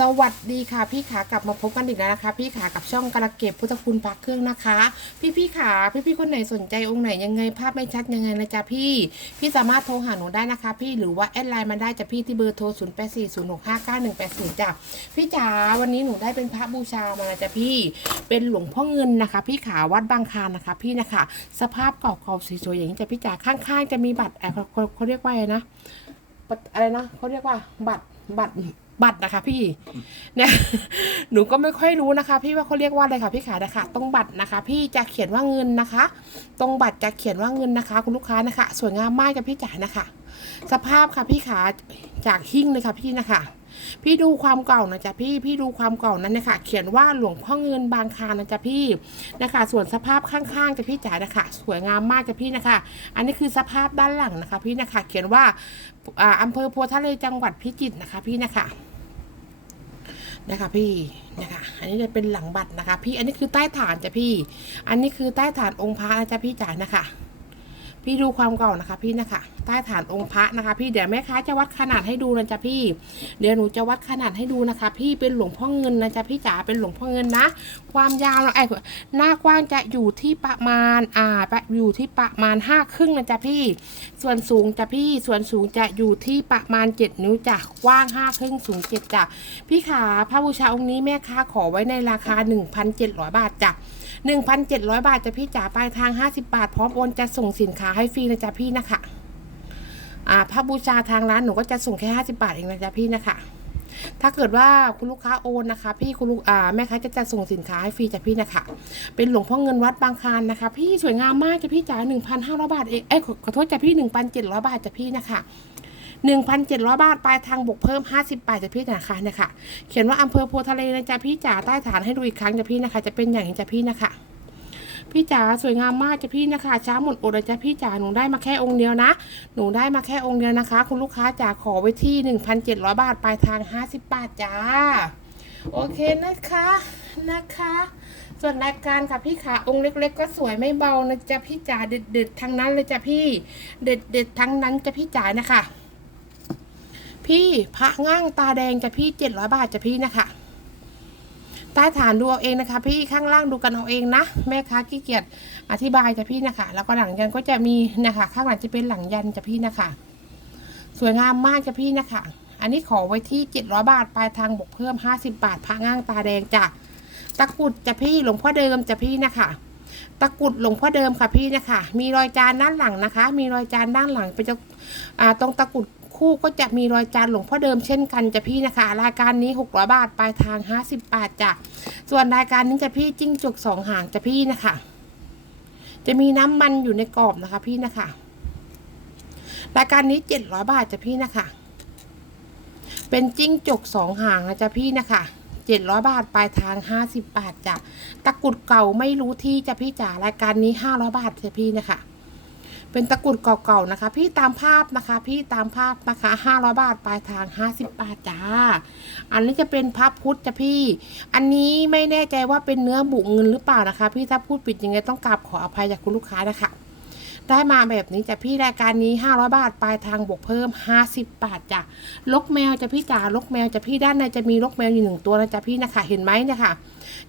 สวัสดีค่ะพี่ขากลับมาพบกันอีกแล้วนะคะ พี่ขากับช่องกระเก็บพุทธคุณพักเครื่องนะคะ พี่พี่ขาพี่พี่คนไหนสนใจองค์ไหนยังไงภาพไม่ชัดยังไงนะจ๊ะพี่ พี่สามารถโทรหาหนูได้นะคะ พี่หรือว่าแอดไลน์มาได้จ้ะพี่ที่เบอร์โทร0 8 4 0 6 5 9 1 8 0จ้ะพี่จ๋าวันนี้หนูได้เป็นพระบูชามานะจ๊ะพี่ เป็นหลวงพ่อเงินนะคะ พี่ขาวัดบางคานนะคะ พี่นะคะ สภาพเก่าๆสวยๆอย่างนี้จ้ะพี่จ๋าข้างๆ จะมีบัตรเขาเรียกว่าอะไรนะบัตรอะไรนะเขาเรียกว่าบัตรบัตร บัตรนะคะพี่เนี่ยหนูก็ไม่ค่อยรู้นะคะ พี่ว่าเขาเรียกว่าอะไรค่ะพี่ขานะคะตรงบัตรนะคะ พี่จะเขียนว่าเงินนะคะ ตรงบัตรจะเขียนว่าเงินนะคะ คุณลูกค้านะคะ สวยงามมากกับพี่จ๋านะคะ สภาพค่ะพี่ขาจากหิ้งเลยค่ะพี่นะคะ พี่ดูความเก่านะจ๊ะพี่พี่ดูความเก่านั้นนะคะ เขียนว่าหลวงพ่อเงินบางคลานนะจ๊ะพี่นะคะ ส่วนสภาพข้างๆจะพี่จ๋านะคะ สวยงามมากจ้ะพี่นะคะ อันนี้คือสภาพด้านหลังนะคะ พี่นะคะ เขียนว่าอ่าอำเภอโพธิ์ทะเลจังหวัดพิจิตรนะคะ พี่นะคะ นะคะพี่นะคะอันนี้จะเป็นหลังบัตรนะคะ พี่อันนี้คือใต้ฐานจ้ะพี่ อันนี้คือใต้ฐานองค์พระนะจ๊ะพี่จ๋านะคะ พี่ดูความเก่านะคะ พี่นะคะ ต้ฐานองค์พระนะคะ พี่เดี๋ยวแม่ค้าจะวัดขนาดให้ดูนะจ๊ะพี่ เดี๋ยวหนูจะวัดขนาดให้ดูนะคะ พี่เป็นหลวงพ่อเงินนะจ๊ะพี่จ๋าเป็นหลวงพ่อเงินนะ ความยาวไอ้หน้ากว้างจะอยู่ที่ประมาณอ่าอยู่ที่ประมาณห้าครึ่งนะจ๊ะพี่ ส่วนสูงจะพี่ส่วนสูงจะอยู่ที่ประมาณ7นิ้วจ้ะกว้าง5ครึ่งสูง7จ้ะพี่ขาพระบูชาองค์นี้แม่ค้าขอไว้ในราคา1,700บาทจ้ะ1,700 บาทจะพี่จ๋าปลายทาง 50 บาท พร้อมโอนจะส่งสินค้าให้ฟรีนะจ๊ะพี่นะคะ อ่าพระบูชาทางร้านหนูก็จะส่งแค่ 50 บาทเองนะจ๊ะพี่นะคะ ถ้าเกิดว่าคุณลูกค้าโอนนะคะ พี่คุณลูกอ่าแม่ค้าจะจัดส่งสินค้าให้ฟรีจากพี่นะคะ เป็นหลวงพ่อเงินวัดบางคานนะคะ พี่สวยงามมากจ้ะพี่จ๋าหนึ่งพันห้าร้อยบาทเองเอ้ยขอโทษจ้ะพี่หนึ่งพันเจ็ดร้อยบาทจ้ะพี่นะคะหนึ่งพันเจ็ดร้อยบาท ปลายทางบวกเพิ่มห้าสิบบาทจ้ะพี่นะคะเนี่ยค่ะ เขียนว่าอำเภอโพทะเลนะจ๊ะพี่จ๋าใต้ฐานให้ดูอีกครั้งจ้ะพี่นะคะ จะเป็นอย่างนี้จ้ะพี่นะคะ พี่จ๋าสวยงามมากจ้ะพี่นะคะช้าหมดอดเลยจ้ะพี่จ๋าหนูได้มาแค่องค์เดียวนะ หนูได้มาแค่องค์เดียวนะคะ คุณลูกค้าจ๋าขอไว้ที่หนึ่งพันเจ็ดร้อยบาทปลายทางห้าสิบบาทจ้า โอเคนะคะนะคะส่วนรายการค่ะพี่ขาองค์เล็ก ๆ ก็สวยไม่เบานะจ๊ะพี่จ๋าเด็ดๆทั้งนั้นเลยจ้ะพี่ เด็ดๆทั้งนั้นจ้ะพี่จ๋านะคะ พี่พระง่างตาแดงจ้ะพี่เจ็ดร้อยบาทจ้ะพี่นะคะ ใต้ฐานดูเอาเองนะคะ พี่ข้างล่างดูกันเอาเองนะ แม่ค้าขี้เกียจอธิบายจ้ะพี่นะคะ แล้วก็หลังยันก็จะมีนะคะ ข้างหลังจะเป็นหลังยันจ้ะพี่นะคะ สวยงามมากจ้ะพี่นะคะ อันนี้ขอไว้ที่เจ็ดร้อยบาทปลายทางบวกเพิ่มห้าสิบาทพระง่างตาแดงจ้ะตะกรุดจ้ะพี่หลวงพ่อเดิมจ้ะพี่นะคะตะกรุดหลวงพ่อเดิมค่ะพี่นะคะ มีรอยจานด้านหลังนะคะ มีรอยจานด้านหลังเป็นจะตรงตะกรุด คู่ก็จะมีรอยจานหลวงพ่อเดิมเช่นกันจ้ะพี่นะคะ รายการนี้หกร้อยบาทปลายทางห้าสิบบาทจ้ะส่วนรายการนี้จะพี่จิ้งจกสองหางจ้ะพี่นะคะ จะมีน้ำมันอยู่ในกรอบนะคะ พี่นะคะ รายการนี้เจ็ดร้อยบาทจ้ะพี่นะคะ เป็นจิ้งจกสองหางนะจ๊ะพี่นะคะเจ็ดร้อยบาท ปลายทางห้าสิบบาทจ้ะตะกุดเก่าไม่รู้ที่จะพี่จ๋ารายการนี้ห้าร้อยบาทจ้ะพี่นะคะ เป็นตะกรุดเก่าๆนะคะ พี่ตามภาพนะคะ พี่ตามภาพนะคะห้าร้อยบาทปลายทางห้าสิบบาทจ้า อันนี้จะเป็นพระพุทธจ้ะพี่ อันนี้ไม่แน่ใจว่าเป็นเนื้อบุเงินหรือเปล่านะคะ พี่ถ้าพูดผิดยังไงต้องกราบขออภัยจากคุณลูกค้านะคะ ได้มาแบบนี้จ้ะพี่รายการนี้ 500 บาทปลายทางบวกเพิ่ม 50 บาทจ้ะลกแมวจ้ะพี่จ๋าลกแมวจ้ะพี่ด้านในจะมีลกแมวอยู่หนึ่งตัวนะจ๊ะพี่นะคะเห็นไหมนี่ยค่ะ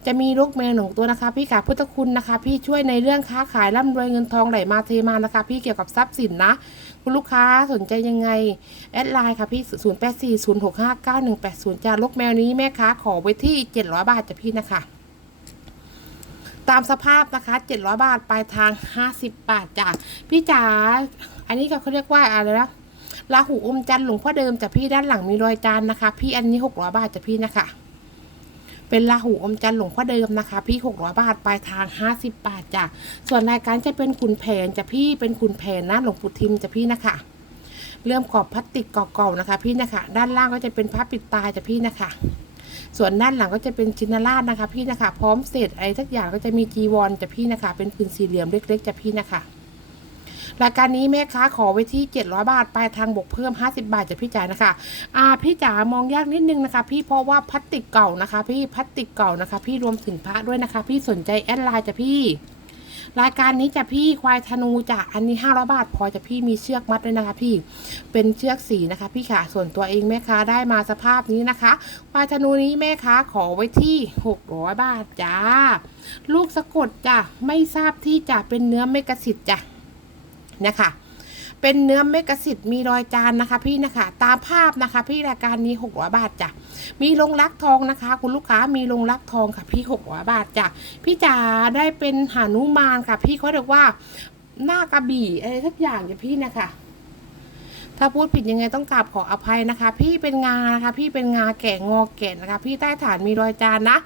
จะมีลกแมวหนึ่งตัวนะคะ พี่กาพุทธคุณนะคะ พี่ช่วยในเรื่องค้าขายร่ำรวยเงินทองไหลมาเทมานะคะ พี่เกี่ยวกับทรัพย์สินนะคุณลูกค้าสนใจยังไง แอดไลน์ค่ะพี่ 0 8 4 0 6 5 9 1 8 0จ้ะลกแมวนี้แม่ค้าขอไว้ที่ 700 บาทจ้ะพี่นะคะ ตามสภาพนะคะ 700 บาทปลายทาง 50 บาทจ้ะพี่จ๋าอันนี้ก็เขาเรียกว่าอะไรนะลาหูอมจันทร์หลวงพ่อเดิมจ้ะพี่ด้านหลังมีรอยจานนะคะ พี่อันนี้ 600 บาทจ้ะพี่นะคะ เป็นลาหูอมจันทร์หลวงพ่อเดิมนะคะ พี่ 600 บาทปลายทาง 50 บาทจ้ะส่วนรายการจะเป็นขุนแผนจ้ะพี่เป็นขุนแผนนะหลวงปู่ทิมจ้ะพี่นะคะเริ่มกรอบพลาสติกเก่าๆนะคะ พี่นะคะ ด้านล่างก็จะเป็นผ้าปิดตาจ้ะพี่นะคะ ส่วนด้านหลังก็จะเป็นจินราชนะคะ พี่นะคะ พร้อมเศษอะไรทักอย่างก็จะมีจีวรจะพี่นะคะ เป็นผืนสี่เหลี่ยมเล็กๆจะพี่นะคะรายการนี้แม่ค้าขอไว้ที่ 700 บาท ปลายทางบวกเพิ่ม 50 บาทจะพี่จ๋านะคะ อ่า พี่จ๋ามองยากนิดนึงนะคะ พี่เพราะว่าพลาสติกเก่านะคะ พี่พลาสติกเก่านะคะ พี่รวมถึงพระด้วยนะคะ พี่สนใจแอดไลน์จะพี่ รายการนี้จะพี่ควายธนูจะอันนี้ห้าร้อยบาท พอจะพี่มีเชือกมัดด้วยนะคะพี่ เป็นเชือกสีนะคะ พี่ค่ะ ส่วนตัวเองแม่ค้าได้มาสภาพนี้นะคะ ควายธนูนี้แม่ค้าขอไว้ที่หกร้อยบาทจ้า ลูกสะกดจ้ะ ไม่ทราบที่จะเป็นเนื้อเมกะสิทธิ์จ้ะนะคะ เป็นเนื้อเมกะสิทธิ์มีรอยจานนะคะ พี่นะคะ ตามภาพนะคะ พี่รายการนี้หกร้อยบาทจ้ะมีลงรักทองนะคะ คุณลูกค้ามีลงรักทองค่ะ พี่หกร้อยบาทจ้ะพี่จ๋าได้เป็นหานุมานค่ะ พี่เขาเรียกว่าหน้ากระบี่อะไรสักอย่างจ้ะพี่นะคะถ้าพูดผิดยังไงต้องกราบขออภัยนะคะ พี่เป็นงานะคะ พี่เป็นงาแก่งอแก่นะคะ พี่ใต้ฐานมีรอยจานนะ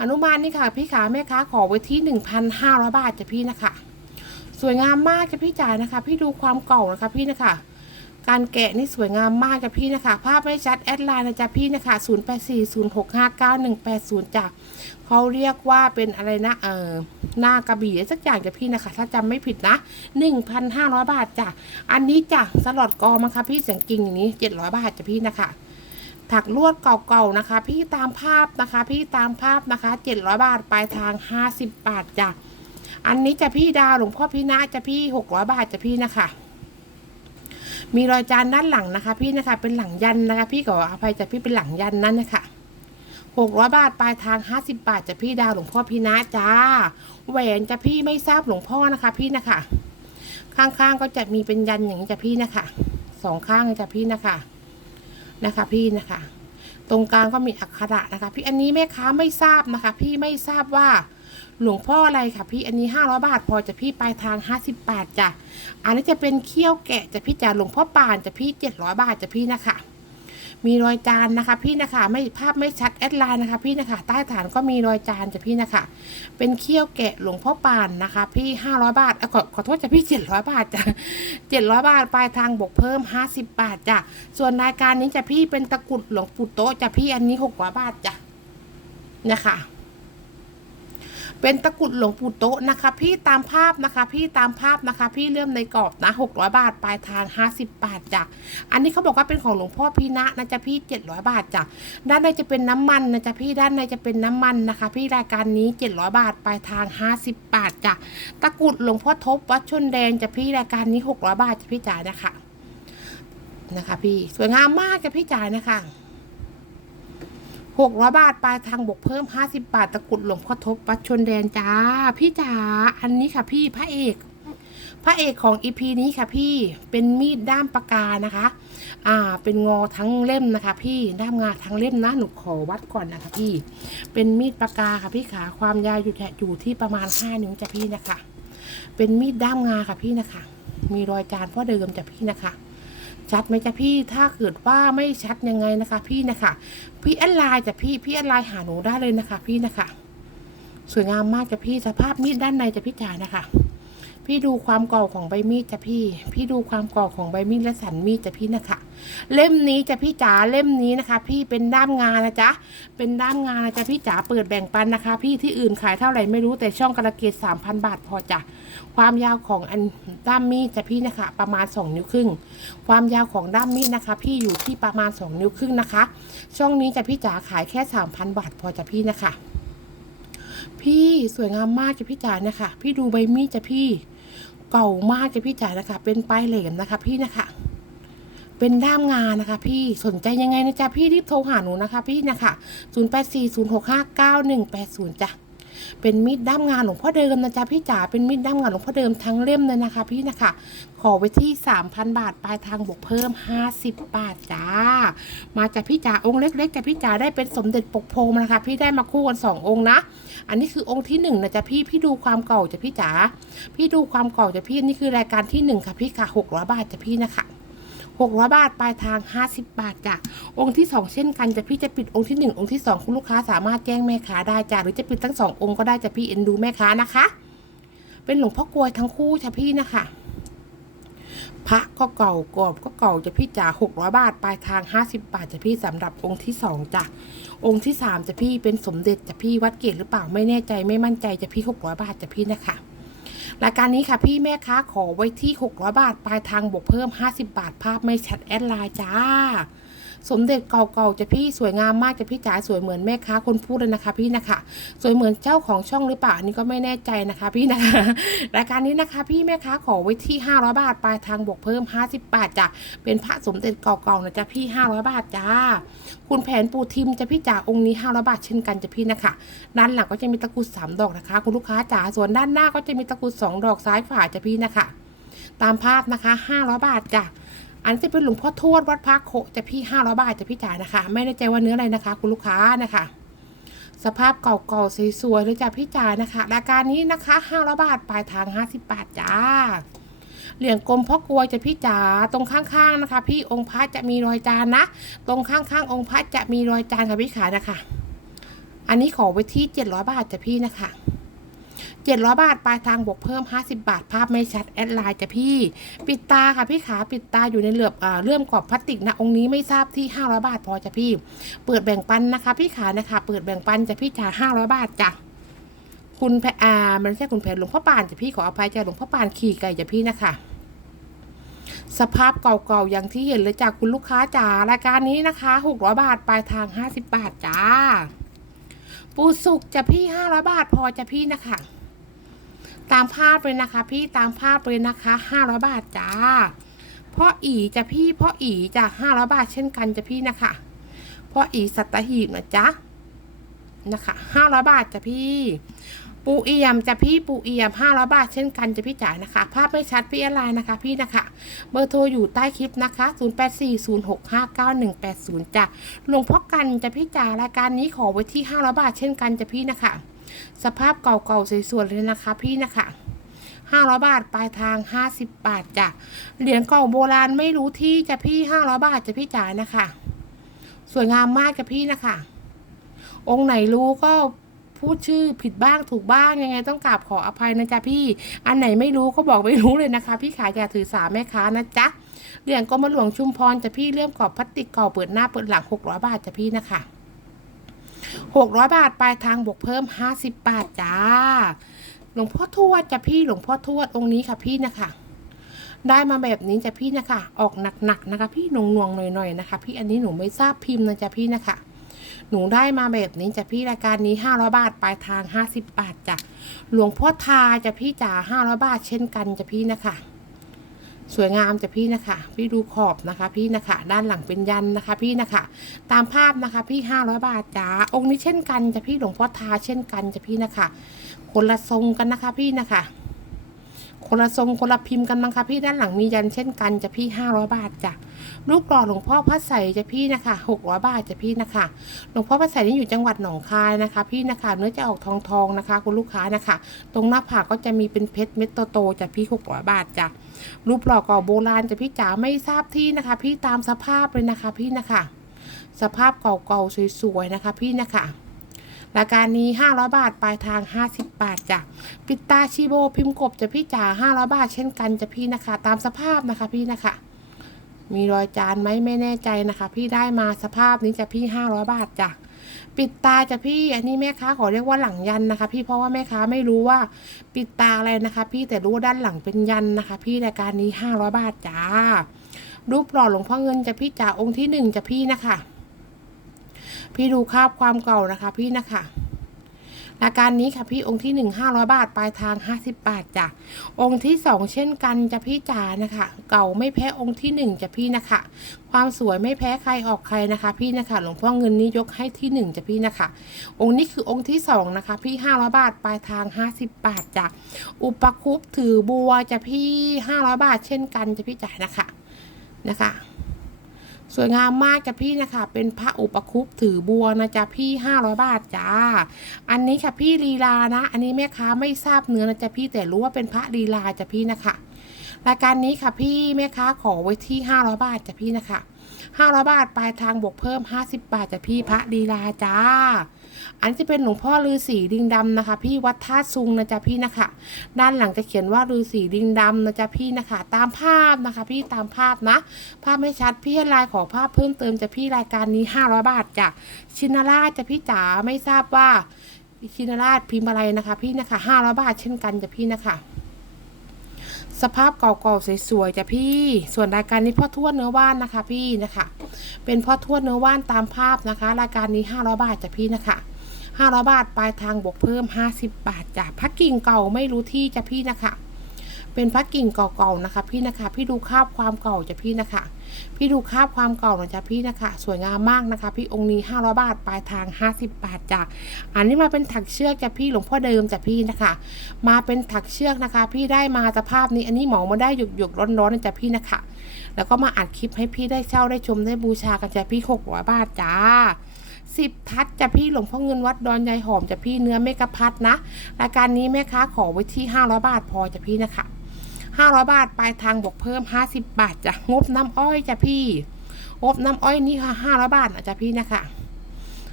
อนุมานนี่ค่ะ พี่ขาแม่ค้าขอไว้ที่หนึ่งพันห้าร้อยบาทจ้ะพี่นะคะ สวยงามมากจ้ะพี่จ๋านะคะ พี่ดูความเก่านะคะพี่นะคะ การแกะนี่สวยงามมากจ้ะพี่นะคะ ภาพไม่ชัดแอดไลน์นะจ๊ะพี่นะคะ0 8 4 0 6 5 9 1 8 0จ้ะเขาเรียกว่าเป็นอะไรนะเออหน้ากระบี่สักอย่างจ้ะพี่นะคะ ถ้าจำไม่ผิดนะ 1,500 บาทจ้ะอันนี้จ้ะสลอดกอมาค่ะพี่เสียงจริงอย่างนี้ 700 บาทจ้ะพี่นะคะถักลวดเก่าๆนะคะ พี่ตามภาพนะคะ พี่ตามภาพนะคะ 700 บาทปลายทาง 50 บาทจ้ะ อันนี้จะพี่ดาวหลวงพ่อพี่นะจะพี่600บาทจะพี่นะคะ มีรอยจานด้านหลังนะคะ พี่นะคะ เป็นหลังยันนะคะ พี่ขออภัยจะพี่เป็นหลังยันนั่นนะคะหกร้อยบาทปลายทางห้าสิบาทจะพี่ดาวหลวงพ่อพี่นะจ้า แหวนจะพี่ไม่ทราบหลวงพ่อนะคะ พี่นะคะ ข้างๆก็จะมีเป็นยันอย่างนี้จะพี่นะคะสองข้างจะพี่นะคะนะคะ พี่นะคะ ตรงกลางก็มีอักขระนะคะ พี่อันนี้แม่ค้าไม่ทราบนะคะ พี่ไม่ทราบว่า หลวงพ่ออะไรค่ะพี่อันนี้ห้าร้อยบาท พอจะพี่ปลายทางห้าสิบบาทจ้ะอันนี้จะเป็นเขี้ยวแกะจะพี่จ่าหลวงพ่อปานจะพี่เจ็ดร้อยบาทจะพี่นะคะมีรอยจานนะคะ พี่นะคะไม่ภาพไม่ชัดแอดไลน์นะคะ พี่นะคะใต้ฐานก็มีรอยจานจะพี่นะคะ เป็นเขี้ยวแกะหลวงพ่อปานนะคะ พี่ห้าร้อยบาทอขอขอโทษจะพี่เจ็ดร้อยบาทจ้ะเจ็ดร้อยบาทปลายทางบวกเพิ่มห้าสิบบาทจ้ะส่วนรายการนี้จะพี่เป็นตะกรุดหลวงปู่โตจะพี่อันนี้หกร้อยบาทจ้ะนะคะ เป็นตะกุดหลวงปู่โตะนะคะ พี่ตามภาพนะคะ พี่ตามภาพนะคะ พี่เลื่อมในกรอบนะหกร้อยบาทปลายทางห้าสิบบาทจ้ะอันนี้เขาบอกว่าเป็นของหลวงพ่อพี่นะนะจ๊ะพี่เจ็ดร้อยบาทจ้ะด้านในจะเป็นน้ำมันนะจ๊ะพี่ด้านในจะเป็นน้ำมันนะคะ พี่รายการนี้เจ็ดร้อยบาทปลายทางห้าสิบบาทจ้ะตะกุดหลวงพ่อทบวัดชนแดงจ้ะพี่รายการนี้หกร้อยบาทจ้ะพี่จ๋านะคะนะคะ พี่สวยงามมากจ้ะพี่จ๋านะคะ หกร้อยบาทปลายทางบวกเพิ่มห้าสิบาทตะกรุดหลวงพ่อทบวัดชนแดนจ้า พี่จ๋าอันนี้ค่ะพี่พระเอก พระเอกของอีพีนี้ค่ะพี่เป็นมีดด้ามปากกานะคะ อ่า เป็นงอทั้งเล่มนะคะ พี่ด้ามงาทั้งเล่มนะหนูขอวัดก่อนนะคะพี่ เป็นมีดปากกาค่ะพี่ขาความยาวอยู่แถอยู่ที่ประมาณห้านิ้วจ้ะพี่นะคะ เป็นมีดด้ามงาค่ะพี่นะคะ มีรอยจานพ่อเดิมจ้ะพี่นะคะ ชัดไหมจ๊ะพี่ถ้าเกิดว่าไม่ชัดยังไงนะคะ พี่นะคะ พี่แอดไลน์จ้ะพี่พี่แอดไลน์หาหนูได้เลยนะคะ พี่นะคะ สวยงามมากจ้ะพี่สภาพมีดด้านในจ้ะพี่จ๋านะคะ พี่ดูความเก่าของใบมีดจ้ะพี่ พี่ดูความเก่าของใบมีดและสันมีดจ้ะพี่นะคะ เล่มนี้จะพี่จ๋าเล่มนี้นะคะ พี่เป็นด้ามงานนะจ๊ะเป็นด้ามงานนะจ๊ะพี่จ๋าเปิดแบ่งปันนะคะ พี่ที่อื่นขายเท่าไหร่ไม่รู้แต่ช่องกระเกตสามพันบาทพอจ้ะความยาวของอันด้ามมีดจะพี่นะคะ ประมาณสองนิ้วครึ่ง ความยาวของด้ามมีดนะคะ พี่อยู่ที่ประมาณ 2 นิ้วครึ่งนะคะ ช่องนี้จะพี่จ๋าขายแค่ 3,000 บาทพอจะพี่นะคะ พี่สวยงามมากจะพี่จ๋านะคะ พี่ดูใบมีดจะพี่ เก่ามากจะพี่จ๋านะคะ เป็นปลายเหล็มนะคะ พี่นะคะ เป็นด้ามงานนะคะ พี่สนใจยังไงนะจ๊ะพี่รีบโทรหาหนูนะคะ พี่นะคะ0 8 4 0 6 5 9 1 8 0จ้ะเป็นมีดด้ามงานหลวงพ่อเดิมนะจ๊ะพี่จ๋าเป็นมีดด้ามงานหลวงพ่อเดิมทั้งเล่มเลยนะคะ พี่นะคะ ขอไว้ที่ 3,000 บาทปลายทางบวกเพิ่ม 50 บาทจ้า มาจากพี่จ๋าองค์เล็กๆจากพี่จ๋าได้เป็นสมเด็จปกโพมนะคะ พี่ได้มาคู่กัน 2 องค์นะ อันนี้คือองค์ที่1นะจ๊ะพี่พี่ดูความเก่าจ้ะพี่จ๋าพี่ดูความเก่าจ้ะพี่นี่คือรายการที่1ค่ะพี่ค่ะ600บาทจ้ะพี่นะคะ 600 บาท ปลายทาง 50 บาทจ้ะ องค์ที่ 2 เช่นกันจะพี่จะปิดองค์ที่ 1 องค์ที่ 2 คุณลูกค้าสามารถแจ้งแม่ค้าได้จ้ะ หรือจะปิดทั้งสององค์ก็ได้จะพี่เอ็นดูแม่ค้านะคะ เป็นหลวงพ่อกลวยทั้งคู่จ้ะพี่นะคะพระก็เก่ากรอบก็เก่าจะพี่จ๋าหกร้อยบาท ปลายทางห้าสิบาทจะพี่สำหรับองค์ที่สองจ้ะองค์ที่สามจะพี่เป็นสมเด็จจะพี่วัดเกตหรือเปล่าไม่แน่ใจไม่มั่นใจจะพี่หกร้อยบาทจะพี่นะคะ รายการนี้ค่ะพี่แม่ค้าขอไว้ที่หกร้อยบาท ปลายทางบวกเพิ่มห้าสิบาท ภาพไม่ชัดแอดไลน์จ้า สมเด็จเก่าๆจะพี่สวยงามมากจะพี่จ๋าสวยเหมือนแม่ค้าคนพูดเลยนะคะ พี่นะคะ สวยเหมือนเจ้าของช่องหรือเปล่าอันนี้ก็ไม่แน่ใจนะคะ พี่นะคะรายการนี้นะคะ พี่แม่ค้าขอไว้ที่ 500 บาทปลายทางบวกเพิ่ม 50 บาทจ้ะเป็นพระสมเด็จเก่าๆนะจ๊ะพี่ 500 บาทจ้า คุณแผนปูทิมจะพี่จ๋าองค์นี้ 500 บาทเช่นกันจะพี่นะคะด้านหลังก็จะมีตะกรุด3ดอกนะคะ คุณลูกค้าจ๋าส่วนด้านหน้าก็จะมีตะกรุด2ดอกซ้ายขวาจะพี่นะคะ ตามภาพนะคะ 500 บาทจ้ะ อันจะเป็นหลวงพ่อทวดวัดพระโคจะพี่500บาทจะพี่จ๋านะคะ ไม่แน่ใจว่าเนื้ออะไรนะคะ คุณลูกค้านะคะ สภาพเก่าๆสวยๆเลยจ้ะพี่จ๋านะคะ รายการนี้นะคะ500บาทปลายทาง50บบาทจ้าเหรียญกลมพ่อกลวยจะพี่จ๋าตรงข้างๆนะคะ พี่องค์พระจะมีรอยจานนะ ตรงข้างๆองค์พระจะมีรอยจานค่ะพี่ขานะคะ อันนี้ขอไว้ที่700บาทจ้ะพี่นะคะ 700 บาท ปลายทางบวกเพิ่ม 50 บาท ภาพไม่ชัด แอดไลน์จ้ะพี่ ปิดตาค่ะพี่ขา ปิดตาอยู่ในเหลือบเลื่อมกรอบพลาสติกนะองค์นี้ไม่ทราบที่ 500 บาทพอจ้ะพี่ เปิดแบ่งปันนะคะ พี่ขานะคะ เปิดแบ่งปันจ้ะพี่จ่า500 บาทจ้ะคุณแพอ่ามันไม่ใช่คุณแผนหลวงพ่อปานจ้ะพี่ขออภัยจ้ะหลวงพ่อปานขี่ไก่จ้ะพี่นะคะสภาพเก่าๆ อย่างที่เห็นเลยจากคุณลูกค้าจ๋ารายการนี้นะคะ600บาท ปลายทาง 50 บาทจ้า ปูสุกจะพี่ 500 บาทพอจะพี่นะคะ ตามภาพเลยนะคะ พี่ตามภาพเลยนะคะ500บาทจ้าพ่ออีจะพี่พ่ออีจะ500บาทเช่นกันจะพี่นะคะพ่ออีสัตหีบนะจ๊ะนะคะ500บาทจะพี่ ปูเอี่ยมจะพี่ปูเอี่ยม500บาทเช่นกันจะพี่จ๋ายนะคะ ภาพไม่ชัดพี่อะไรนะคะ พี่นะคะ เบอร์โทรอยู่ใต้คลิปนะคะ0840659180จ้ะหลวงพ่อกันจะพี่จ๋ารายการนี้ขอไว้ที่500บาทเช่นกันจะพี่นะคะ สภาพเก่าๆสวยๆเลยนะคะพี่นะคะ500บาทปลายทาง50บาทจ้ะเหรียญเก่าโบราณไม่รู้ที่จะพี่500บาทจะพี่จ๋านะคะ สวยงามมากจะพี่นะคะ องค์ไหนรู้ก็พูดชื่อผิดบ้างถูกบ้างยังไงต้องกราบขออภัยนะจ๊ะพี่ อันไหนไม่รู้ก็บอกไม่รู้เลยนะคะ พี่ขายอย่าถือสาแม่ค้านะจ๊ะเหรียญกรมหลวงชุมพรจะพี่เลื่อมกรอบพลาสติกก่าเปิดหน้าเปิดหลัง600บาทจะพี่นะคะ หกร้อยบาทปลายทางบวกเพิ่มห้าสิบบาทจ้า หลวงพ่อทวดจะพี่หลวงพ่อทวดองค์นี้ค่ะพี่นะคะได้มาแบบนี้จะพี่นะคะ ออกหนักๆนะคะ พี่หน่วงๆหน่อยๆนะคะ พี่อันนี้หนูไม่ทราบพิมพ์นะจ๊ะพี่นะคะ หนูได้มาแบบนี้จะพี่รายการนี้ห้าร้อยบาทปลายทางห้าสิบบาทจ้ะหลวงพ่อทาจะพี่จ๋าห้าร้อยบาทเช่นกันจะพี่นะคะ สวยงามจะพี่นะคะ พี่ดูขอบนะคะ พี่นะคะ ด้านหลังเป็นยันนะคะ พี่นะคะ ตามภาพนะคะ พี่ห้าร้อยบาทจ้าองค์นี้เช่นกันจะพี่หลวงพ่อทาเช่นกันจะพี่นะคะ คนละทรงกันนะคะพี่นะคะ คนละทรงคนละพิมพ์กันมั้งคะพี่ด้านหลังมียันเช่นกันจะพี่ห้าร้อยบาทจ้ะรูปหล่อหลวงพ่อพระใสจะพี่นะคะหกร้อยบาทจะพี่นะคะหลวงพ่อพระใสนี่อยู่จังหวัดหนองคายนะคะ พี่นะคะเนื้อจะออกทองทองนะคะ คุณลูกค้านะคะ ตรงหน้าผากก็จะมีเป็นเพชรเม็ดโตๆจะพี่หกร้อยบาทจ้ะรูปหล่อเก่าโบราณจะพี่จ๋าไม่ทราบที่นะคะ พี่ตามสภาพเลยนะคะพี่นะคะ สภาพเก่าๆสวยๆนะคะ พี่นะคะ รายการนี้ 500 บาท ปลายทาง 50 บาทจ้ะปิตาชิโบพิมพ์กบจะพี่จ๋า500 บาท เช่นกันจะพี่นะคะ ตามสภาพนะคะพี่นะคะ มีรอยจานไหมไม่แน่ใจนะคะ พี่ได้มาสภาพนี้จะพี่ 500 บาทจ้ะปิดตาจะพี่ อันนี้แม่ค้าขอเรียกว่าหลังยันนะคะ พี่เพราะว่าแม่ค้าไม่รู้ว่า ปิดตาอะไรนะคะ พี่แต่รู้ด้านหลังเป็นยันนะคะ พี่รายการนี้ 500 บาทจ้ารูปหล่อหลวงพ่อเงินจะพี่จ๋าองค์ที่หนึ่งจะพี่นะคะ พี่ดูคาบความเก่านะคะ พี่นะคะรายการนี้ค่ะพี่องค์ที่หนึ่งห้าร้อยบาทปลายทางห้าสิบบาทจ้ะองค์ที่สองเช่นกันจะพี่จ๋านะคะ เก่าไม่แพ้องค์ที่หนึ่งจะพี่นะคะ ความสวยไม่แพ้ใครออกใครนะคะ พี่นะคะหลวงพ่อเงินนี้ยกให้ที่หนึ่งจะพี่นะคะ องค์นี้คือองค์ที่สองนะคะ พี่ห้าร้อยบาทปลายทางห้าสิบบาทจ้ะอุปคุปถือบัวจะพี่ห้าร้อยบาทเช่นกันจะพี่จ๋านะคะนะคะ สวยงามมากจ้ะพี่นะคะ เป็นพระอุปคุปถือบัวนะจ๊ะพี่ห้าร้อยบาทจ้า อันนี้ค่ะพี่ลีลานะ อันนี้แม่ค้าไม่ทราบเนื้อนะจ๊ะพี่แต่รู้ว่าเป็นพระลีลาจ้ะพี่นะคะ รายการนี้ค่ะพี่แม่ค้าขอไว้ที่ห้าร้อยบาทจ้ะพี่นะคะ ห้าร้อยบาท ปลายทางบวกเพิ่มห้าสิบบาทจ้ะพี่พระลีลาจ้า อันจะเป็นหลวงพ่อฤาษีดิงดำนะคะ พี่วัดท่าซุงนะจ๊ะพี่นะคะ ด้านหลังจะเขียนว่าฤาษีดิงดำนะจ๊ะพี่นะคะ ตามภาพนะคะ พี่ตามภาพนะ ภาพไม่ชัดพี่ลายขอภาพเพิ่มเติมจะพี่รายการนี้ 500 บาทจ้ะชินาราจะพี่จ๋าไม่ทราบว่าชินาราชพิมพ์อะไรนะคะ พี่นะคะ500บาทเช่นกันจะพี่นะคะ สภาพเก่าๆสวยๆจ้ะพี่ ส่วนรายการนี้พ่อทวดเนื้อว่านนะคะ พี่นะคะ เป็นพ่อทวดเนื้อว่านตามภาพนะคะ รายการนี้500บาทจ้ะพี่นะคะ500บาทปลายทางบวกเพิ่ม50บาทจ้ะพักกิ่งเก่าไม่รู้ที่จ้ะพี่นะคะ เป็นพักกิ่งเก่าๆนะคะ พี่นะคะ พี่ดูคาบความเก่าจ้ะพี่นะคะ พี่ดูคาบความเก่าหน่อยจ้ะพี่นะคะ สวยงามมากนะคะ พี่องค์นี้500บาทปลายทาง50บาทจ้ะอันนี้มาเป็นถักเชือกจ้ะพี่หลวงพ่อเดิมจ้ะพี่นะคะ มาเป็นถักเชือกนะคะ พี่ได้มาสภาพนี้อันนี้หมอมาได้หยกหยกร้อนๆนะจ้ะพี่นะคะ แล้วก็มาอัดคลิปให้พี่ได้เช่าได้ชมได้บูชากันจ้ะพี่600บาทจ้าสิบทัดจะพี่หลวงพ่อเงินวัดดอนยายหอมจะพี่เนื้อเมกะพัดนะรายการนี้แม่ค้าขอไว้ที่500บาทพอจะพี่นะคะ 500 บาท ปลายทางบวกเพิ่ม 50 บาทจ้ะงบน้ำอ้อยจ้ะพี่งบน้ำอ้อยนี่ค่ะ500 บาทนะจ้ะพี่นะคะ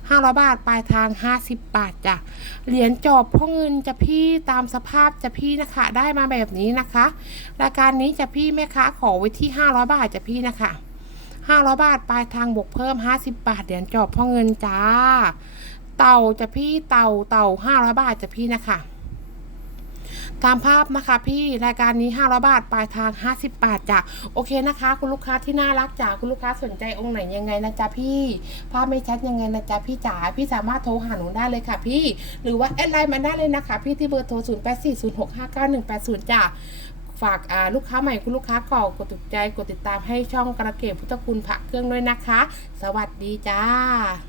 500 บาท ปลายทาง 50 บาทจ้ะ เหรียญจอบพ่อเงินจะพี่ตามสภาพจะพี่นะคะ ได้มาแบบนี้นะคะ รายการนี้จะพี่แม่ค้าขอไว้ที่ 500 บาทจะพี่นะคะ 500 บาท ปลายทางบวกเพิ่ม 50 บาท เหรียญจอบพ่อเงินจ้า เต่าจะพี่เต่าเต่า500 บาทจะพี่นะคะ ตามภาพนะคะพี่รายการนี้500บาทปลายทาง 50 บาทจ้ะโอเคนะคะ คุณลูกค้าที่น่ารักจ้ะคุณลูกค้าสนใจองค์ไหนยังไงนะจ๊ะพี่ภาพไม่ชัดยังไงนะจ๊ะพี่จ๋าพี่สามารถโทรหาหนูได้เลยค่ะพี่ หรือว่าแอดไลน์มาได้เลยนะคะ พี่ที่เบอร์โทร 0 8 4 0 6 5 9 1 8 0 จ้ะฝากอ่าลูกค้าใหม่คุณลูกค้าเก่ากดถูกใจกดติดตามให้ช่องกระเกตพุทธคุณพระเครื่องด้วยนะคะ สวัสดีจ้า